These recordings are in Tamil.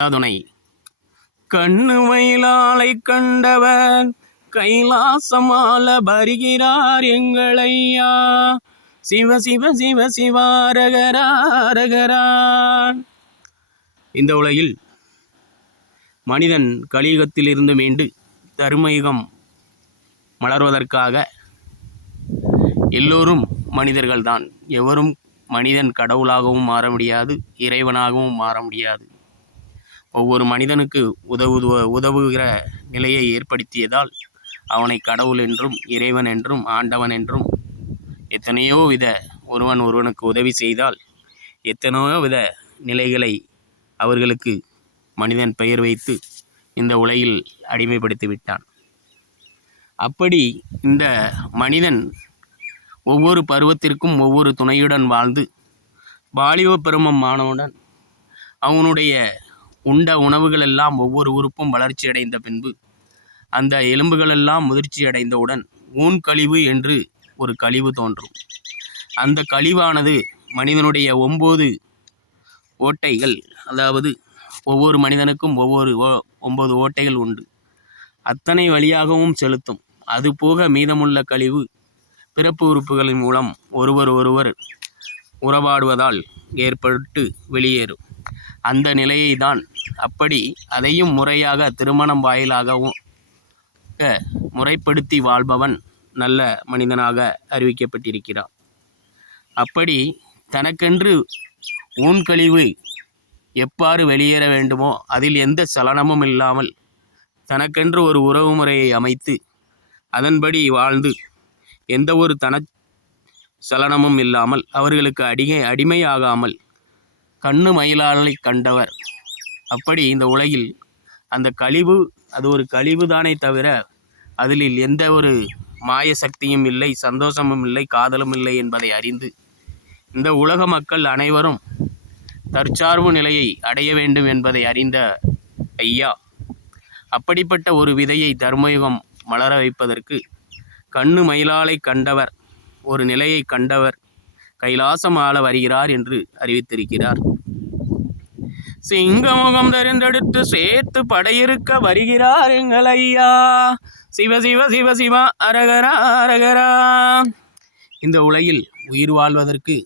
துணை கண்ணு மயிலாளை கண்டவர் கைலாசமால வருகிறார் எங்களையா. சிவ சிவ சிவ சிவாரகரா. இந்த உலகில் மனிதன் கலியுகத்தில் இருந்து மீண்டு தர்மயுகம் மலர்வதற்காக எல்லோரும் மனிதர்கள்தான். எவரும் மனிதன் கடவுளாகவும் மாற முடியாது, இறைவனாகவும் மாற முடியாது. ஒவ்வொரு மனிதனுக்கு உதவுகிற நிலையை ஏற்படுத்தியதால் அவனை கடவுள் என்றும் இறைவன் என்றும் ஆண்டவன் என்றும் எத்தனையோ வித ஒருவனுக்கு உதவி செய்தால் எத்தனையோ வித நிலைகளை அவர்களுக்கு மனிதன் பெயர் வைத்து இந்த உலகில் அடிமைப்படுத்தி விட்டான். அப்படி இந்த மனிதன் ஒவ்வொரு பருவத்திற்கும் ஒவ்வொரு துணையுடன் வாழ்ந்து வாலிப பருவம் ஆனவுடன் அவனுடைய உண்ட உணவுகளெல்லாம் ஒவ்வொரு உறுப்பும் வளர்ச்சி அடைந்த பின்பு அந்த எலும்புகளெல்லாம் முதிர்ச்சி அடைந்தவுடன் ஊன் கழிவு என்று ஒரு கழிவு தோன்றும். அந்த கழிவானது மனிதனுடைய 9 ஓட்டைகள், அதாவது ஒவ்வொரு மனிதனுக்கும் ஒவ்வொரு 9 ஓட்டைகள் உண்டு. அத்தனை வழியாகவும் செலுத்தும். அதுபோக மீதமுள்ள கழிவு பிறப்பு உறுப்புகளின் மூலம் ஒருவர் உறவாடுவதால் ஏற்பட்டு வெளியேறும். அந்த நிலையை தான் அப்படி அதையும் முறையாக திருமணம் வாயிலாகவும் முறைப்படுத்தி வாழ்பவன் நல்ல மனிதனாக அறிவிக்கப்பட்டிருக்கிறான். அப்படி தனக்கென்று ஊன் கழிவு எவ்வாறு வெளியேற வேண்டுமோ அதில் எந்த சலனமும் இல்லாமல் தனக்கென்று ஒரு உறவு முறையை அமைத்து அதன்படி வாழ்ந்து எந்த ஒரு சலனமும் இல்லாமல் அவர்களுக்கு அடிமையாகாமல் கண்ணு மயிலாளை கண்டவர். அப்படி இந்த உலகில் அந்த கழிவு அது ஒரு கழிவு தானே தவிர அதில் எந்த ஒரு மாய சக்தியும் இல்லை, சந்தோஷமும் இல்லை, காதலும் இல்லை என்பதை அறிந்து இந்த உலக மக்கள் அனைவரும் தற்சார்பு நிலையை அடைய வேண்டும் என்பதை அறிந்த ஐயா அப்படிப்பட்ட ஒரு விதையை தர்மயுகம் மலர வைப்பதற்கு கண்ணு மயிலாளை கண்டவர், ஒரு நிலையை கண்டவர் கைலாசம் ஆள வருகிறார் என்று அறிவித்திருக்கிறார். சிங்கமுகம் தெரிந்தெடுத்து சேர்த்து படையிருக்க வருகிறார் எங்கள் ஐயா. சிவ சிவ சிவ சிவா அரகரா அரகரா. இந்த உலகில் உயிர் வாழ்வதற்கு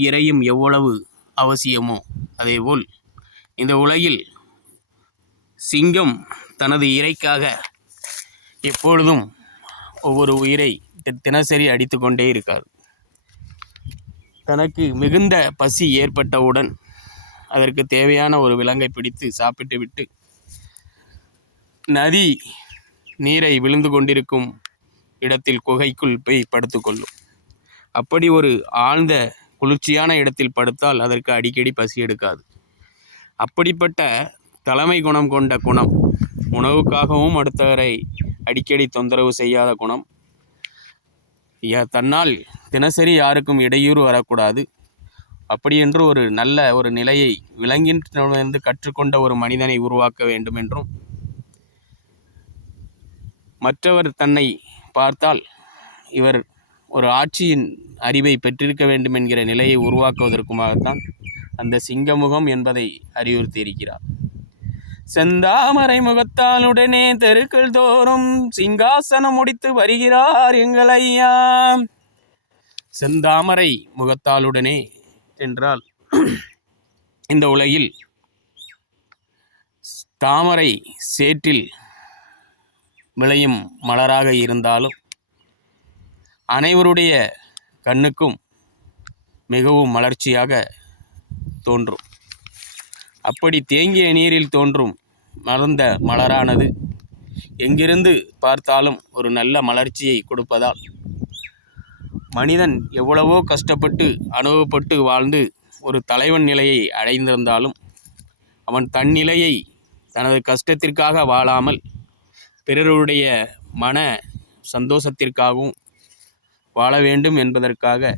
இறையும் எவ்வளவு அவசியமோ அதேபோல் இந்த உலகில் சிங்கம் தனது இறைக்காக எப்பொழுதும் ஒவ்வொரு உயிரை தினசரி அடித்து கொண்டே இருக்காது. தனக்கு மிகுந்த பசி ஏற்பட்டவுடன் அதற்கு தேவையான ஒரு விலங்கை பிடித்து சாப்பிட்டு விட்டு நதி நீரை விழுந்து கொண்டிருக்கும் இடத்தில் குகைக்குள் போய் படுத்துக்கொள்ளும். அப்படி ஒரு ஆழ்ந்த குளிர்ச்சியான இடத்தில் படுத்தால் அதற்கு அடிக்கடி பசி எடுக்காது. அப்படிப்பட்ட தலைமை குணம் கொண்ட குணம், உணவுக்காகவும் அடுத்தவரை அடிக்கடி தொந்தரவு செய்யாத குணம், தன்னால் தினசரி யாருக்கும் இடையூறு வரக்கூடாது, அப்படி என்று ஒரு நல்ல ஒரு நிலையை விலங்கினிருந்து கற்றுக்கொண்ட ஒரு மனிதனை உருவாக்க வேண்டும் என்றும், மற்றவர் தன்னை பார்த்தால் இவர் ஒரு ஆட்சியின் அறிவை பெற்றிருக்க வேண்டும் என்கிற நிலையை உருவாக்குவதற்குமாகத்தான் அந்த சிங்கமுகம் என்பதை அறிவுறுத்தியிருக்கிறார். செந்தாமரை முகத்தாலுடனே தெருக்கள் தோறும் சிங்காசனம் முடித்து வருகிறார் எங்கள் ஐயா. செந்தாமரை முகத்தாலுடனே என்றால் இந்த உலகில் தாமரை சேற்றில் விளையும் மலராக இருந்தாலும் அனைவருடைய கண்ணுக்கும் மிகவும் மலர்ச்சியாக தோன்றும். அப்படி தேங்கிய நீரில் தோன்றும் மலர்ந்த மலரானது எங்கிருந்து பார்த்தாலும் ஒரு நல்ல மலர்ச்சியை கொடுப்பதால் மனிதன் எவ்வளவோ கஷ்டப்பட்டு அனுபவப்பட்டு வாழ்ந்து ஒரு தலைவன் நிலையை அடைந்திருந்தாலும் அவன் தன் நிலையை தனது கஷ்டத்திற்காக வாழாமல் பிறருடைய மன சந்தோஷத்திற்காகவும் வாழ வேண்டும் என்பதற்காக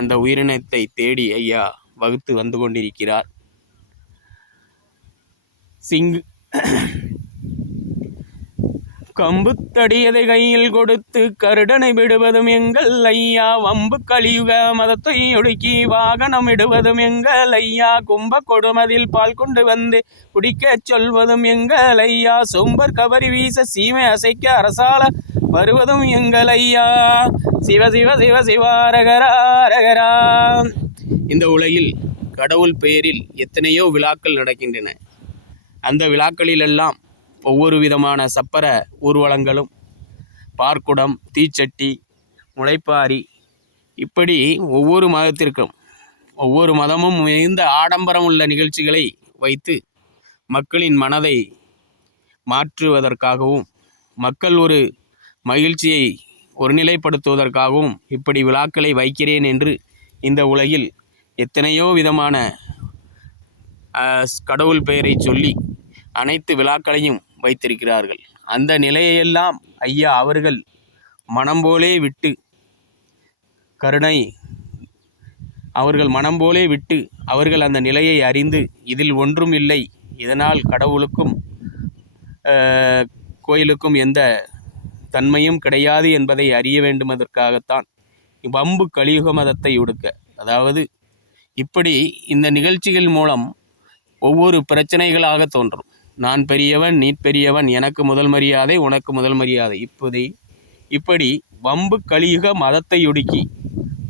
அந்த உயிரினத்தை தேடி ஐயா வகுத்து வந்து கொண்டிருக்கிறார். கம்புத்தடியதை கையில் கொடுத்து கருடனை விடுவதும் எங்கள் ஐயா, வம்பு கலியுக மதத்தை ஒடுக்கி வாகனம் இடுவதும் எங்கள் ஐயா, கும்ப கொடுமதில் பால் கொண்டு வந்து குடிக்கச் சொல்வதும் எங்கள் ஐயா, சொம்பர் கபரி வீச சீமை அசைக்க அரசால வருவதும் எங்கள் ஐயா. சிவ சிவ சிவ சிவாரகரா ரகரா. இந்த உலகில் கடவுள் பெயரில் எத்தனையோ விழாக்கள் நடக்கின்றன. அந்த விழாக்களிலெல்லாம் ஒவ்வொரு விதமான சப்பர ஊர்வலங்களும், பார்க்குடம், தீச்சட்டி, முளைப்பாரி, இப்படி ஒவ்வொரு மதத்திற்கும் ஒவ்வொரு மதமும் மிகுந்த ஆடம்பரம் உள்ள நிகழ்ச்சிகளை வைத்து மக்களின் மனதை மாற்றுவதற்காகவும் மக்கள் ஒரு மகிழ்ச்சியை ஒருநிலைப்படுத்துவதற்காகவும் இப்படி விழாக்களை வைக்கிறேன் என்று இந்த உலகில் எத்தனையோ விதமான கடவுள் பெயரை சொல்லி அனைத்து விழாக்களையும் வைத்திருக்கிறார்கள். அந்த நிலையெல்லாம் ஐயா அவர்கள் மனம் போலே விட்டு கருணை அவர்கள் மனம் போலே விட்டு அவர்கள் அந்த நிலையை அறிந்து இதில் ஒன்றும் இல்லை, இதனால் கடவுளுக்கும் கோயிலுக்கும் எந்த தன்மையும் கிடையாது என்பதை அறிய வேண்டுமெதற்காகத்தான் வம்பு கலியுக மதத்தை ஒடுக்க, அதாவது இப்படி இந்த நிகழ்ச்சிகள் மூலம் ஒவ்வொரு பிரச்சனைகளாக தோன்றும். நான் பெரியவன், நீ பெரியவன், எனக்கு முதல் மரியாதை, உனக்கு முதல் மரியாதை, இப்படி வம்பு கலியுக மதத்தை ஒடுக்கி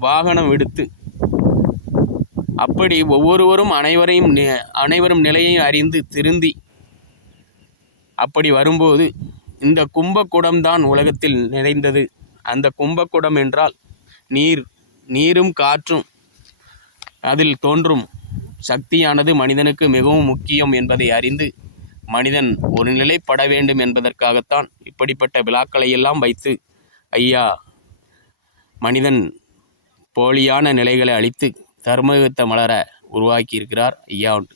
வாகனம் எடுத்து அப்படி ஒவ்வொருவரும் அனைவரும் நிலையை அறிந்து திருந்தி அப்படி வரும்போது இந்த கும்பகுடம்தான் உலகத்தில் நிறைந்தது. அந்த கும்பகுடம் என்றால் நீரும் காற்றும், அதில் தோன்றும் சக்தியானது மனிதனுக்கு மிகவும் முக்கியம் என்பதை அறிந்து மனிதன் ஒரு நிலைப்பட வேண்டும் என்பதற்காகத்தான் இப்படிப்பட்ட விழாக்களை எல்லாம் வைத்து ஐயா மனிதன் போலியான நிலைகளை அழித்து தர்மயுகத்தை மலர உருவாக்கியிருக்கிறார் ஐயா உண்டு.